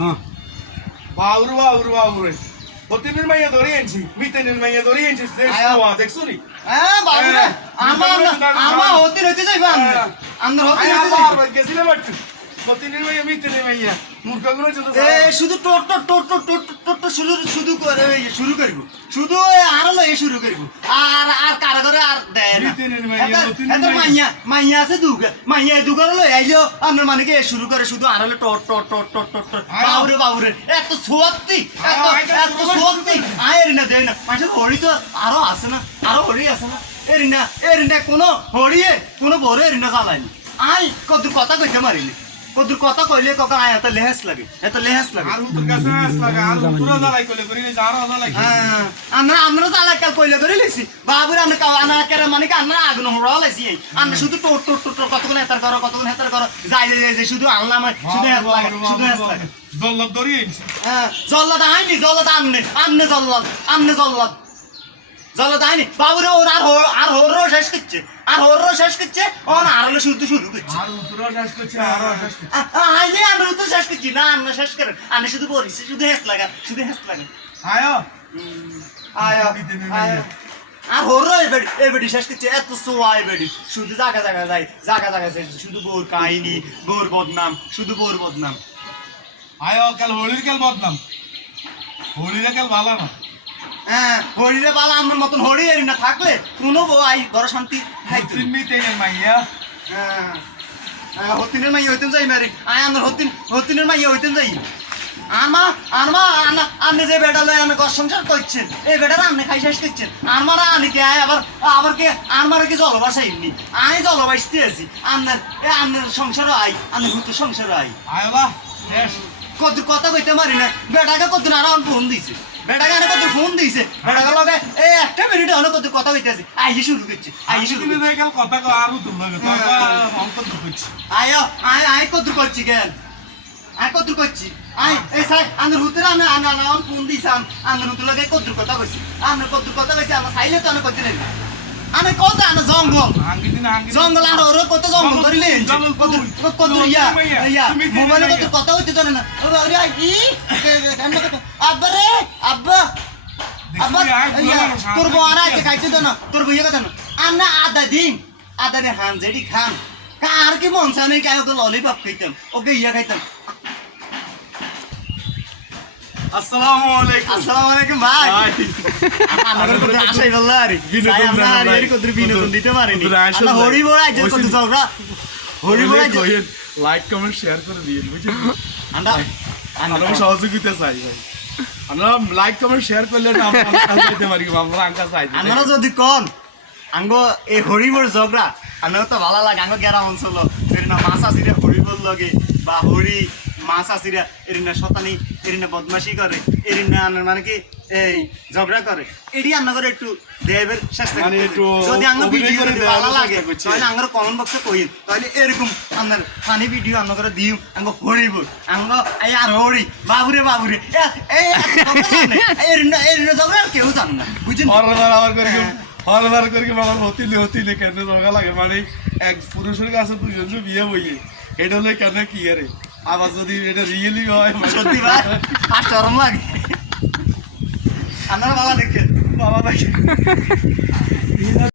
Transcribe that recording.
হ্যাঁ বাউরে প্রতিদিন মাইয়া ধরে আনছি মিতেনের মাইয়া ধরে আনছি দেখছো নি বাবুরে আমার হতে হতে যাইবা আমরা হতে হতে যাইবা গেছিলাম একটু প্রতিদিন মাইয়া মিতেনের মাইয়া মূর্খগুলো চলতে শুধু টোট শুধু করে শুরু করব শুধু আরো শুরু করব আর আর কারা করে আর দেয় না মিতেনের মাইয়া এত মাইয়া আছে মাইয়া দুগার লই আইলো আমরা মানে কি শুরু করে শুধু আর হলো টোট বাবুরে এত সোয়াত্তি এত সোয়াত্তি আয়ের না দেয় না মানে হরি তো আরো আছে না আরো হরি আছে না এরিনা কোনো হরিয়ে কোনো বড় এরিনা চালায়নি আই কত কথা কইতে মারিনি কত কথা কইলে কক আয় এত লেহাস লাগে আর উত্তর কাছে লাগা আর উত্তর জ্বালাই কইলে করি না আর জ্বালাই হ্যাঁ আমরা জ্বালাই কাল কইলে করে লিছি বাবুরে আমরা আনা কেরে মানে কি আমরা আগুন হড়া লাইছি আমরা শুধু টোট কতক্ষণ হেতার করো যাই শুধু আনলাম শুধু হেস লাগে জল্লাদ ধরি আনছি হ্যাঁ জল্লাদ আইনি জল্লাদ আমনে জল্লাদ আইনি বাবুরে ওর আর হর শেষ করছে ওর আর হলো শুধু শুরু করছে আর উত্তর শেষ করছে আর শেষ করছে আইনি আমরা তো শেষ করছি না আমরা শেষ করেন আমি শুধু বলিস শুধু হেস লাগা আয়ো আর হরো এবেডি শেষ করছে এত সোয়া এবেডি শুধু জায়গা যায় শুধু বোর কাহিনী বোর বদনাম শুধু বোর বদনাম আয়ো কাল হোলির কাল বদনাম হোলির কাল ভালো না হ্যাঁ হরিরে বালা আমার মতন হরি এর না থাকলে কোনো আই ঘর শান্তি মিতেনের মাইয়া হতিনের মাইয়া হইতেন যাই মারি আয় আমার হতিনের মাইয়া হইতেন যাই আপনি যে বেটা লয় আমি ঘর সংসার করছেন এই বেটারা আপনি খাই শেষ করছেন আমারা আনি কে আয় আবার কে আমার কি জলবাসা এমনি আমি জলবাসতে আছি আপনার সংসারও আই আমি হুতো সংসারও আই আয়লা কত কথা কইতে মারি না বেটাকে কত না আর ফোন দিছে বেটাকে আনে কত ফোন দিছে বেটাকে লগে এই একটা মিনিট হলো কত কথা কইতেছে আইজি শুরু করছে কাল কথা আর উত্তর লাগে অন্তর করছি আয় কত করছি কেন আয় কত করছি আয় এই সাই আন্দর হুতরা আমি ফোন দিছি আন্দর হুতর লগে কত কথা কইছি আমরা কত কথা কইছি আমরা সাইলে তো আমি কইতে নাই আমি কত আনা জঙ্গল আর ওর কত জঙ্গল করিলে কত ইয়া মোবাইলে কত কথা হইতে জানে না আরে কি আব্বা তোর বড় আছে খাইতে তো না তোর বইয়া কথা না আমরা আদা দিন হান যেডি খান কার কি মন চানে কাই ওকে ললিপপ খাইতাম ওকে ইয়া খাইতাম আসসালামু আলাইকুম ভাই আমাদের কত আশাই বললা আরে আমরা আর কত বিনোদন দিতে পারিনি আমরা হরি বড় আজ কত ঝগড়া হরি বড় লাইক কমেন্ট শেয়ার করে দিন বুঝছেন আমরা সহযোগিতা চাই ভাই আমরা লাইক কমেন্ট শেয়ার করলে আমরা দিতে পারি আমরা আঙ্কা চাই আমরা যদি কোন আঙ্গ এই হরি বড় ঝগড়া আমরা তো ভালো লাগে আঙ্গ গ্রাম অঞ্চল যেন মাছ আসিরে হরি বল লাগে বা হরি মাছ আসিরা এরিনা শতানি এরিনা বদমাশি করে এরিনা মানে কি এই ঝগড়া করে এডি আমরা করে একটু দেবের চেষ্টা মানে একটু যদি আঙ্গ ভিডিও করে ভালো লাগে তাহলে আঙ্গর কমেন্ট বক্সে কই তাহলে এরকম আপনার ফানি ভিডিও আমরা করে দিও আঙ্গ হরিব আঙ্গ এই আর হরি বাবুরে এই এরিনা ঝগড়া কেউ জানে না বুঝছেন হরবার করে আমার হতিলে কেন ঝগড়া লাগে মানে এক পুরুষের কাছে দুজন বিয়ে বইয়ে এটা হলে কেন কি আরে আবার যদি এটা রিয়েলি হয় সত্যি ভাই আর শরম লাগে আপনারা বাবা দেখেন